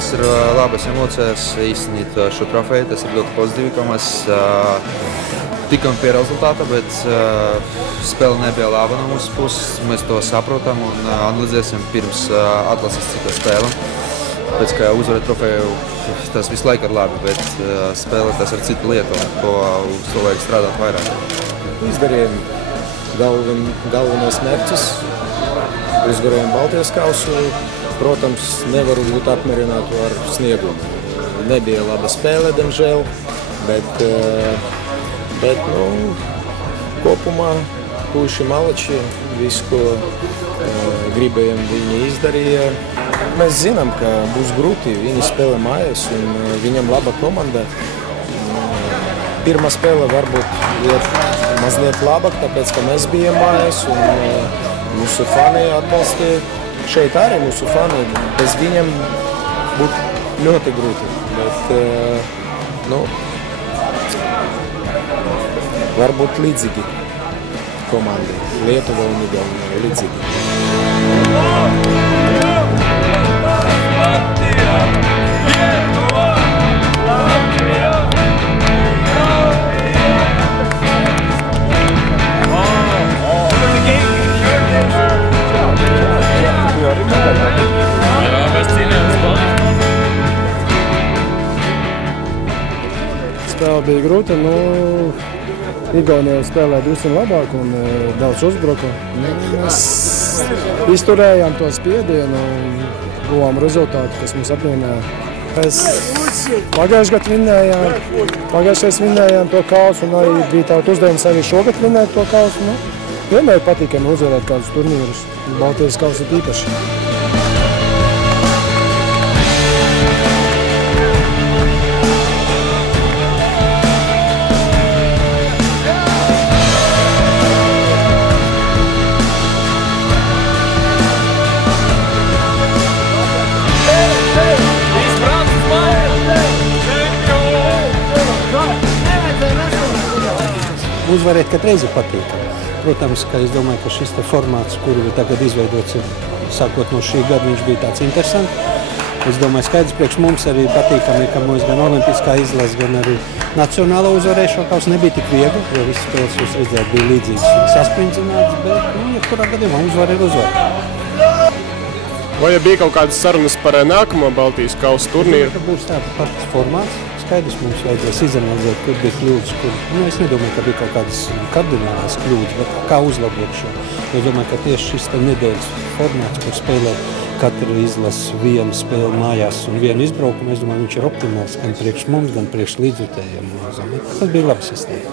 tas ir labas emocijas īstenīt šo trofeju. Tas ir ļoti pozitīvi, ka mēs tikam pie rezultāta, bet spēle nebija laba no mūsu puses. Mēs to saprotam un analizēsim pirms atlases cita spēle. Pēc kā uzvarēt trofeju, tas visu laiku ir labi, bet spēle tas ir cita lieta, ko uz to vajag strādāt vairāk. Izdarījām galvenos mērķus, uzvarējām Baltijas kausu. Protams, nevaru būt apmierinātu ar sniegumu. Nebija laba spēle, diemžēl, bet kopumā puiši malači, visu, ko gribējām, viņi izdarīja. Mēs zinām, ka būs grūti, viņi spēlē mājās un viņam laba komanda. Pirmā spēle varbūt ir mazliet labāk, tāpēc, ka mēs bijām mājās un mūsu fani atbalstīja. Šeit arī mūsu fani, bez viņiem būtu ļoti grūti, bet varbūt līdzīgi komandi, Lietuva un Igaunija līdzīgi. Spēle bija grūta, Igaunija spēlēja drusku labāk un daudz uzbruka. Mēs izturējām to spiedienu un guvām rezultātu, kas mums apvienoja. Mēs pagājušais vinnējām to kausu un arī bija tāda uzdevums arī šogad vinnēt to kausu. Vienmēr patīkami uzvarēt kādus turnīrus, Baltijas kausu īpaši. Uzvarēt katreiz ir patīkami. Protams, ka es domāju, ka šis formāts, kuru tagad izveidots, sākot no šī gada, viņš bija tāds interesants. Es domāju, skaidrs priekš mums arī patīkami, ka mums gan olimpiskā izlase, gan arī nacionāla uzvarēšana kausa nebija tik viegli, jo visas spēles, jūs redzēt, bija līdzīgas un sasprindzinātas, bet, jebkurā gadījumā uzvara ir uzvara. Vai bija kaut kādas sarunas par nākamo Baltijas kausa turnīru? Būs tāds pats formāts. Skaidrs, mums vajadzēs izanalizēt, kur bija kļūdas, kur. Es nedomāju, ka bija kaut kādas kardinālās kļūdas, bet kā uzlabot šo. Es domāju, ka tieši šis nedēļas formāts, kur spēlē katra izlase vienu spēli mājās un vienu izbraukumu, es domāju, viņš ir optimāls gan priekš mums, gan priekš līdzjutējiem. Tas bija labi sistēma.